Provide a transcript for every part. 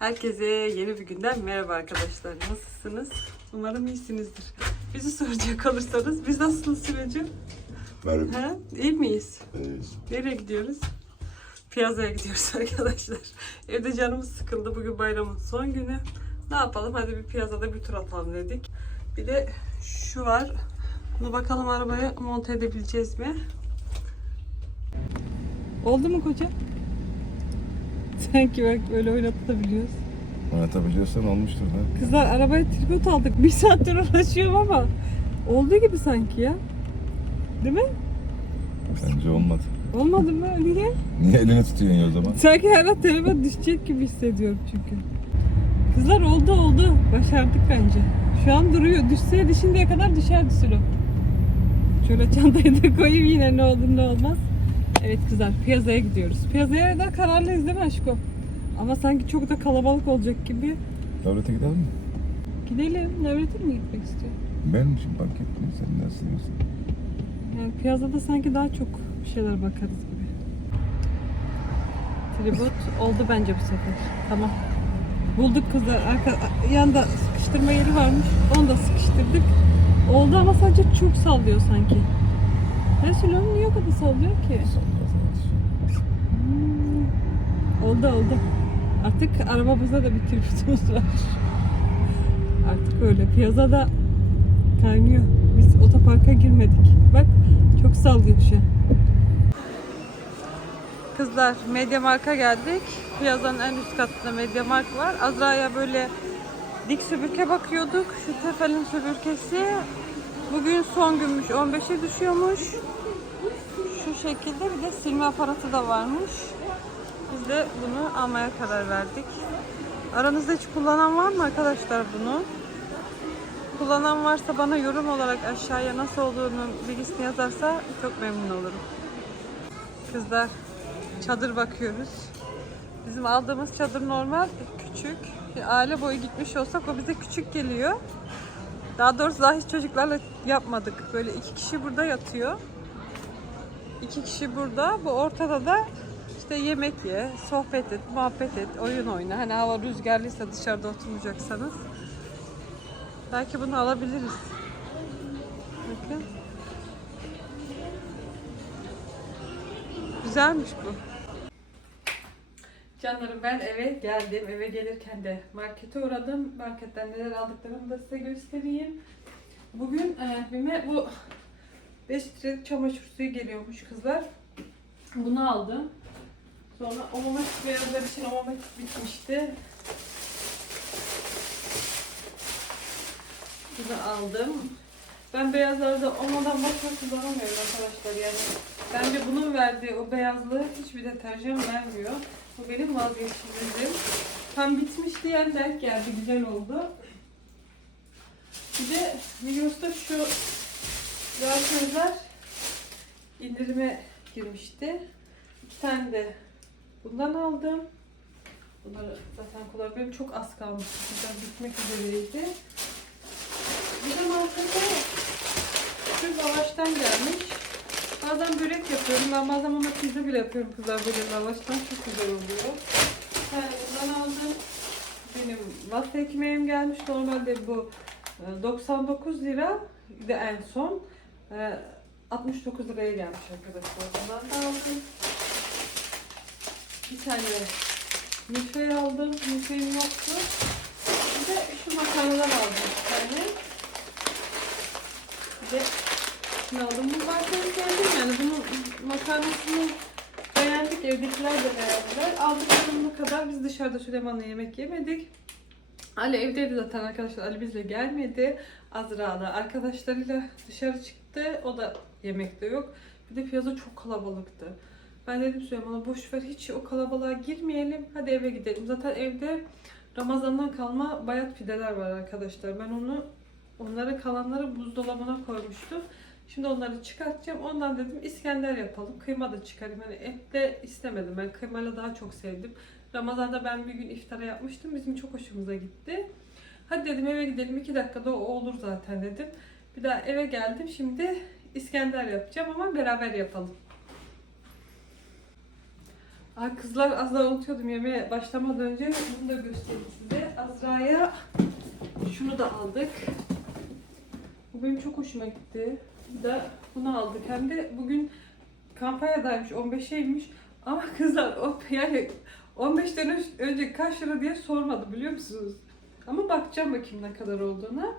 Herkese yeni bir günden merhaba arkadaşlar. Nasılsınız? Umarım iyisinizdir. Bizi soracak olursanız biz nasılsınız süreci? Merhaba. Ha? İyi miyiz? Evet. Nereye gidiyoruz? Piyazaya gidiyoruz arkadaşlar. Evde canımız sıkıldı. Bugün bayramın son günü. Ne yapalım? Hadi bir piyazada bir tur atalım dedik. Bir de şu var. Bunu bakalım arabaya monte edebileceğiz mi? Oldu mu koca? Sanki bak böyle oynatabiliyoruz. Oynatabiliyorsan olmuştur da. Kızlar arabaya tripod aldık. Bir saattir uğraşıyorum ama olduğu gibi sanki ya. Değil mi? Bence olmadı. Olmadı mı? Niye? Niye elini tutuyorsun ya o zaman? Sanki her an telefon düşecek gibi hissediyorum çünkü. Kızlar oldu oldu. Başardık bence. Şu an duruyor. Düşseydi şimdiye kadar düşerdi Sülo. Şöyle çantayı da koyayım yine ne olur ne olmaz. Evet kızlar piyazaya gidiyoruz. Piyazaya da kararlıyız değil mi aşkım? Ama sanki çok da kalabalık olacak gibi. Devlete gidelim mi? Gidelim. Devlete mi gitmek istiyor? Ben şimdi fark ettim. Sen nasıl diyorsun? Yani piyazada sanki daha çok bir şeyler bakarız gibi. Tribut oldu bence bu sefer. Tamam. Bulduk kızlar. Arka, yanda sıkıştırma yeri varmış. Onu da sıkıştırdık. Oldu ama sadece çok sallıyor sanki. Her Süleyman niye o kadar sallıyor ki? Oldu oldu. Artık arabamızda da bir tributumuz var. Artık öyle. Piyazada kaynıyor. Biz otoparka girmedik. Bak çok sallıyor şu an. Kızlar Media Mark'a geldik. Piyazanın en üst katında Media Mark var. Azra'ya böyle dik süpürge bakıyorduk. Şu Tefel'in süpürgesi. Bugün son günmüş. 15'e düşüyormuş. Şu şekilde bir de silme aparatı da varmış. Biz de bunu almaya karar verdik. Aranızda hiç kullanan var mı arkadaşlar bunu? Kullanan varsa bana yorum olarak aşağıya nasıl olduğunu bilgisini yazarsa çok memnun olurum. Kızlar çadır bakıyoruz. Bizim aldığımız çadır normal küçük. Aile boyu gitmiş olsak o bize küçük geliyor. Daha doğrusu daha hiç çocuklarla yapmadık. Böyle iki kişi burada yatıyor. İki kişi burada. Bu ortada da işte yemek ye, sohbet et, muhabbet et, oyun oyna. Hani hava rüzgarlıysa dışarıda oturmayacaksanız. Belki bunu alabiliriz. Bakın. Güzelmiş bu. Canlarım ben eve geldim. Eve gelirken de markete uğradım. Marketten neler aldıklarımı da size göstereyim. Bugün e, BİM'e bu 5 litrelik çamaşır suyu geliyormuş kızlar. Bunu aldım. Sonra omomatik beyazlar için omomatik bitmişti. Bunu aldım. Ben beyazlarda olmadan başka kullanamıyorum arkadaşlar yani. Bence bunun verdiği o beyazlığı hiçbir deterjan vermiyor. Bu benim vazgeçilmezim. Tam bitmiş diyen denk geldi. Güzel oldu. Bir de Migros'ta şu Rasyonlar indirime girmişti. İki tane de bundan aldım. Bunları zaten kullanıyorum. Çok az kalmıştı. Güzel bitmek üzereydi. Bir de markete şu lavaştan gelmiş. Bazen börek yapıyorum. Ben bazen ona pizza bile yapıyorum kızlar böyle lavaştan. Çok güzel oluyor. Tane bundan aldım. Benim masa ekmeğim gelmiş. Normalde bu e, 99 lira. Bir de en son e, 69 liraya gelmiş arkadaşlar. Bundan da aldım. Bir tane milföy aldım. Milföyüm yoktu. Bir de şu makarnadan aldım bir tane. Bir de ne aldım? Bu markayı sevdim yani. Bunun makarnasını beğendik. Evdekiler de beğendiler. Aldıklarımız kadar biz dışarıda Süleyman'la yemek yemedik. Ali evdeydi zaten arkadaşlar. Ali bizle gelmedi. Azra da arkadaşlarıyla dışarı çıktı. O da yemekte yok. Bir de piyasa çok kalabalıktı. Ben dedim Süleyman'a boş ver hiç o kalabalığa girmeyelim. Hadi eve gidelim. Zaten evde Ramazan'dan kalma bayat pideler var arkadaşlar. Ben onu onların kalanları buzdolabına koymuştum. Şimdi onları çıkartacağım. Ondan dedim İskender yapalım. Kıyma da çıkarayım. Hani et de istemedim. Ben kıymayla daha çok sevdim. Ramazan'da ben bir gün iftara yapmıştım. Bizim çok hoşumuza gitti. Hadi dedim eve gidelim. iki dakikada o olur zaten dedim. Bir daha eve geldim. Şimdi İskender yapacağım ama beraber yapalım. Aa, kızlar az daha unutuyordum yemeğe başlamadan önce bunu da göstereyim size. Azra'ya şunu da aldık. Bu benim çok hoşuma gitti. Bir de bunu aldık. Hem de bugün kampanyadaymış 15'eymiş. Ama kızlar o yani 15'ten ö- önce kaç lira diye sormadı biliyor musunuz? Ama bakacağım bakayım ne kadar olduğuna.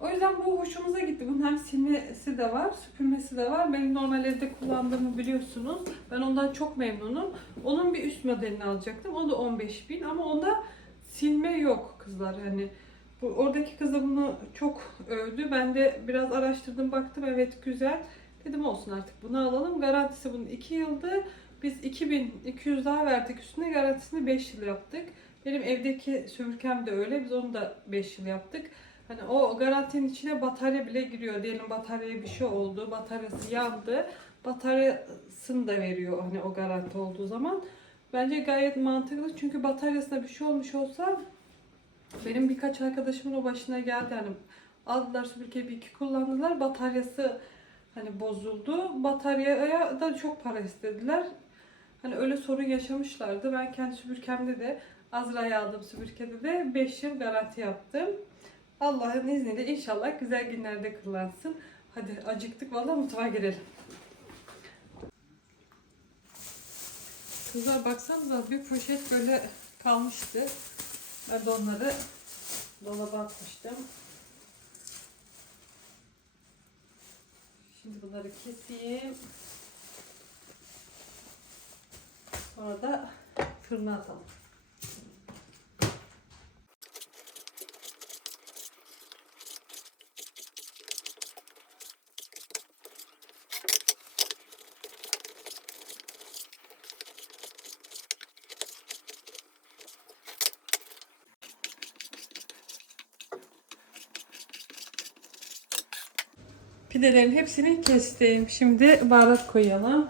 O yüzden bu hoşumuza gitti. Bunun hem silmesi de var, süpürmesi de var. Benim normal evde kullandığımı biliyorsunuz. Ben ondan çok memnunum. Onun bir üst modelini alacaktım. O da 15 bin ama onda silme yok kızlar. Hani bu oradaki kız da bunu çok övdü. Ben de biraz araştırdım, baktım. Evet güzel. Dedim olsun artık bunu alalım. Garantisi bunun 2 yıldı. Biz 2200 daha verdik üstüne garantisini 5 yıl yaptık. Benim evdeki süpürgem de öyle. Biz onu da 5 yıl yaptık. Hani o garantinin içine batarya bile giriyor. Diyelim bataryaya bir şey oldu, bataryası yandı. Bataryasını da veriyor hani o garanti olduğu zaman. Bence gayet mantıklı çünkü bataryasına bir şey olmuş olsa benim birkaç arkadaşımın o başına geldi. Hani aldılar süpürgeyi bir iki kullandılar. Bataryası hani bozuldu. Bataryaya da çok para istediler. Hani öyle sorun yaşamışlardı. Ben kendi süpürgemde de Azra'ya aldığım süpürgede de 5 yıl garanti yaptım. Allah'ın izniyle inşallah güzel günlerde kullansın. Hadi acıktık valla mutfağa girelim. Kızlar baksanıza bir poşet böyle kalmıştı. Ben de onları dolaba atmıştım. Şimdi bunları keseyim. Sonra da fırına atalım. Pidelerin hepsini kestim. Şimdi baharat koyalım.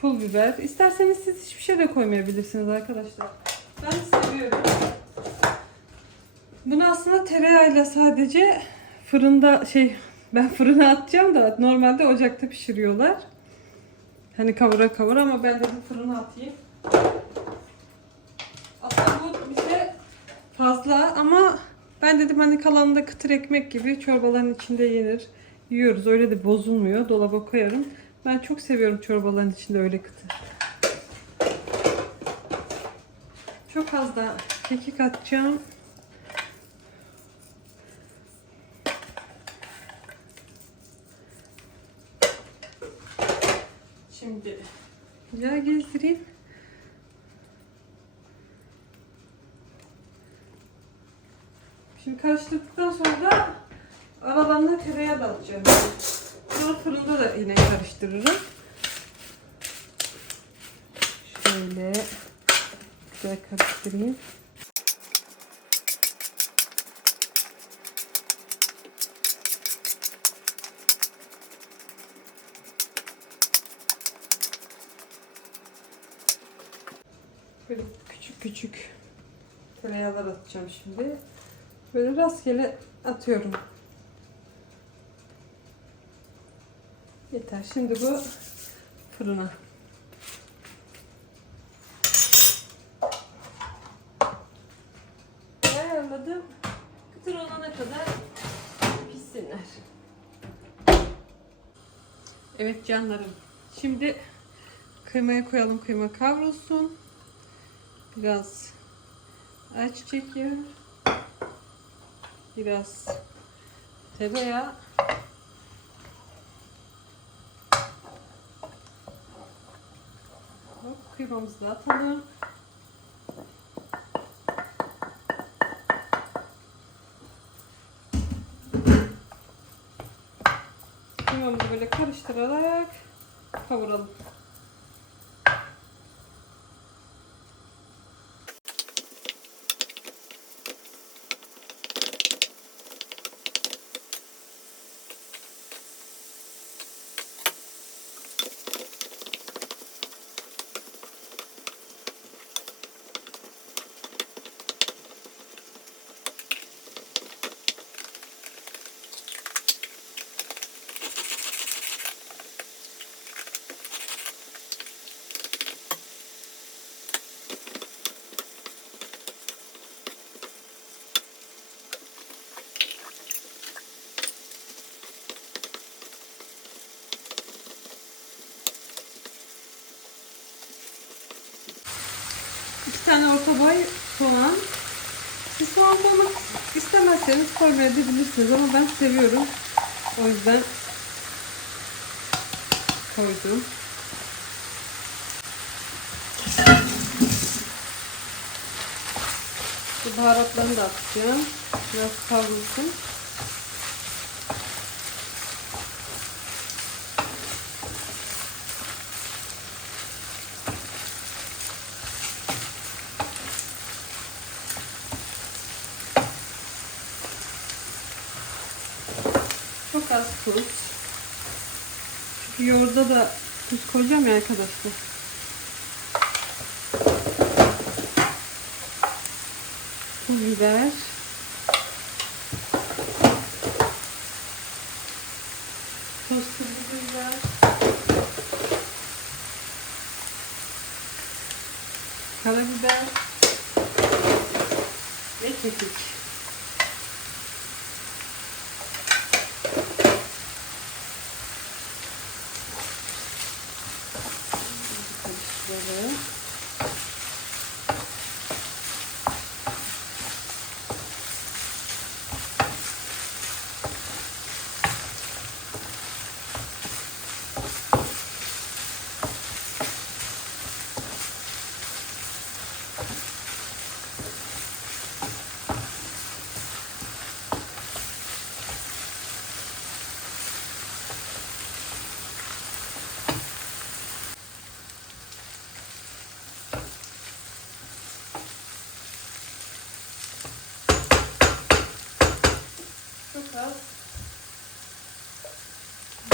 Pul biber. İsterseniz siz hiçbir şey de koymayabilirsiniz arkadaşlar. Ben seviyorum. Bunu aslında tereyağıyla sadece fırında şey ben fırına atacağım da normalde ocakta pişiriyorlar. Hani kavura kavura ama ben dedim fırına atayım. Aslında bu bize fazla ama ben dedim hani kalanında kıtır ekmek gibi çorbaların içinde yenir. Yiyoruz öyle de bozulmuyor. Dolaba koyarım. Ben çok seviyorum çorbaların içinde öyle kıtır. Çok az da kekik atacağım. Şimdi yağ gezdireyim. Karıştırdıktan sonra da aralarına tereyağı da atacağım. Sonra fırında da yine karıştırırım. Şöyle güzel karıştırayım. Böyle küçük küçük tereyağlar atacağım şimdi. Böyle rastgele atıyorum. Yeter. Şimdi bu fırına. Ayarladım. Kıtır olana kadar pişsinler. Evet canlarım. Şimdi kıymaya koyalım. Kıyma kavrulsun. Biraz ayçiçek yağı. Biraz tereyağı. Kıymamızı da atalım. Kıymamızı böyle karıştırarak kavuralım. Boy soğan. Siz soğan koymak istemezseniz koymayabilirsiniz ama ben seviyorum. O yüzden koydum. Bu baharatlarını da atacağım. Biraz kavrulsun. Çok az tuz. Yoğurda da tuz koyacağım ya arkadaşlar. Pul biber. Toz pul biber. Karabiber. Ve kekik. Karıştıralım. Çok az.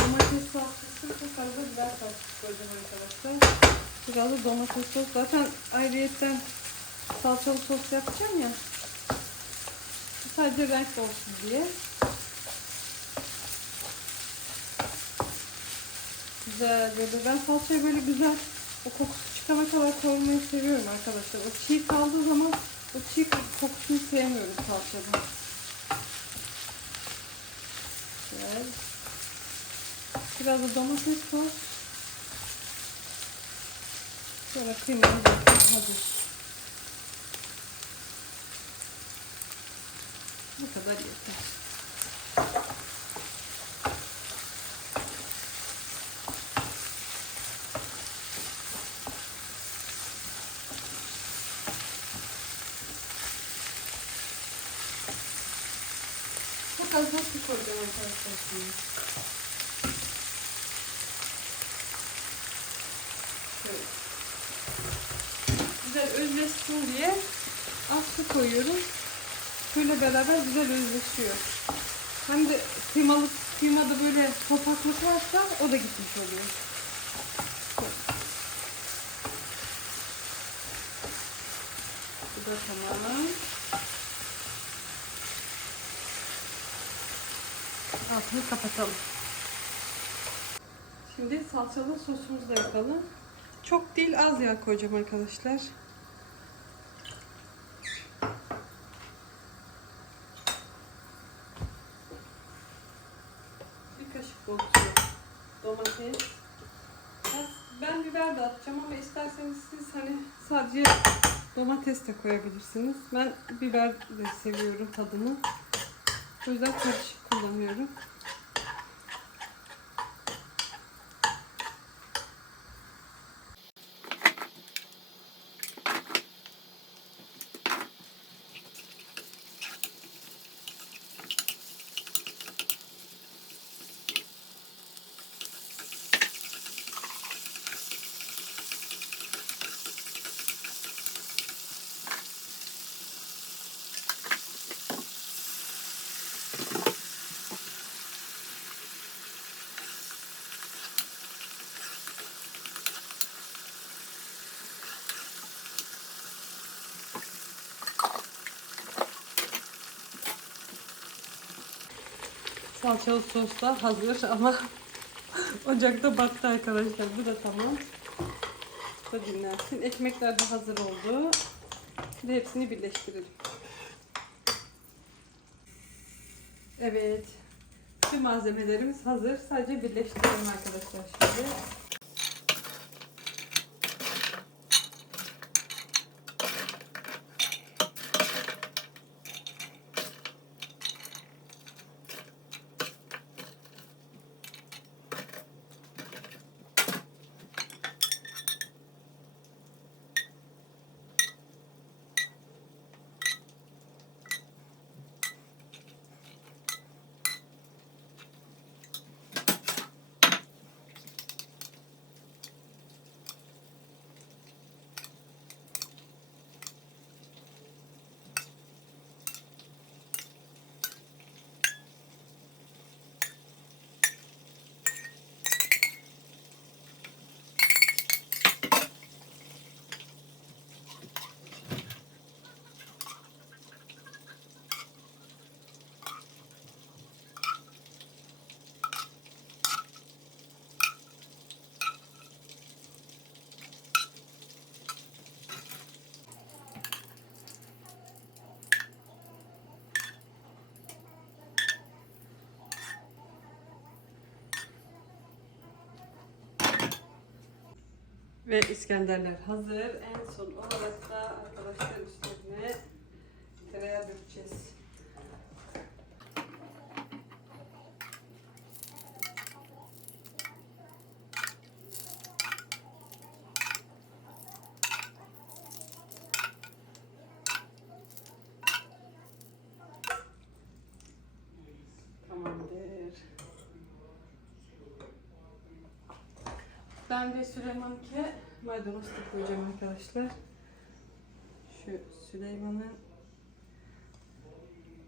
Domates salçası, çok az da biber salçası koyacağım arkadaşlar. Biraz da domates sos. Zaten ayrıyetten salçalı sos yapacağım ya. Sadece renk olsun diye. Güzel böyle. Ben salçayı böyle güzel o kokusu çıkana kadar koymayı seviyorum arkadaşlar. O çiğ kaldığı zaman o çiğ kokusunu sevmiyorum salçadan. Güzel. Da domates sos. Sonra kıymamı döküp hazır. Bu kadar yeter. Suyla beraber güzel özleşiyor. Hem de kıymalı, kıymada böyle topaklık varsa o da gitmiş oluyor. Bu da tamam. Altını kapatalım. Şimdi salçalı sosumuzu da yapalım. Çok değil az yağ koyacağım arkadaşlar. Domates. Ben- biber de atacağım ama isterseniz siz hani sadece domates de koyabilirsiniz. Ben biber de seviyorum tadını. O yüzden karışık kullanıyorum. Salçalı sos da hazır ama ocakta battı arkadaşlar. Bu da tamam. Bu da dinlensin. Ekmekler de hazır oldu. Şimdi hepsini birleştirelim. Evet. Tüm malzemelerimiz hazır. Sadece birleştirelim arkadaşlar şimdi. Ve İskenderler hazır. En son olarak da arkadaşlar üstlerine tereyağı dökeceğiz. Ben de Süleyman'ınki maydanoz da koyacağım arkadaşlar. Şu Süleyman'ın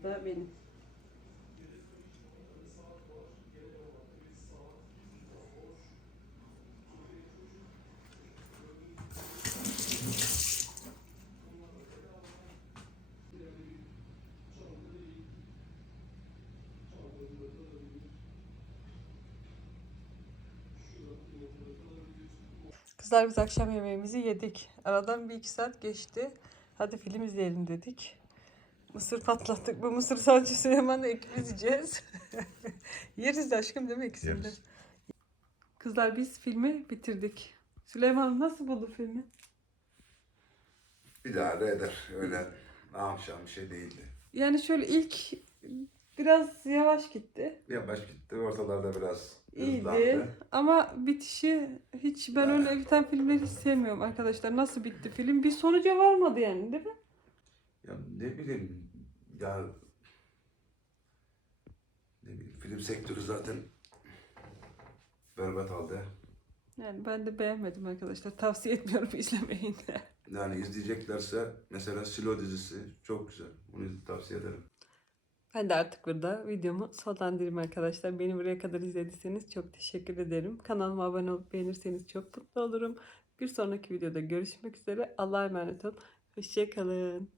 da benim. Kızlar biz akşam yemeğimizi yedik. Aradan bir iki saat geçti. Hadi film izleyelim dedik. Mısır patlattık. Bu mısır sadece Süleyman'la ikimiz yiyeceğiz. Yeriz de aşkım değil mi ikisini de? Yeriz. Kızlar biz filmi bitirdik. Süleyman nasıl buldu filmi? İdare eder. Öyle akşam bir şey değildi. Yani şöyle ilk biraz yavaş gitti. Yavaş gitti. Ortalarda biraz İyiydi. hızlandı. Ama bitişi hiç ben öyle biten filmleri hiç sevmiyorum arkadaşlar. Nasıl bitti film? Bir sonuca varmadı yani değil mi? Ya ne bileyim ya ne bileyim film sektörü zaten berbat halde. Yani ben de beğenmedim arkadaşlar. Tavsiye etmiyorum izlemeyin. Yani izleyeceklerse mesela Silo dizisi çok güzel. Bunu tavsiye ederim. Ben de artık burada videomu sonlandırayım arkadaşlar. Beni buraya kadar izlediyseniz çok teşekkür ederim. Kanalıma abone olup beğenirseniz çok mutlu olurum. Bir sonraki videoda görüşmek üzere. Allah'a emanet olun. Hoşçakalın.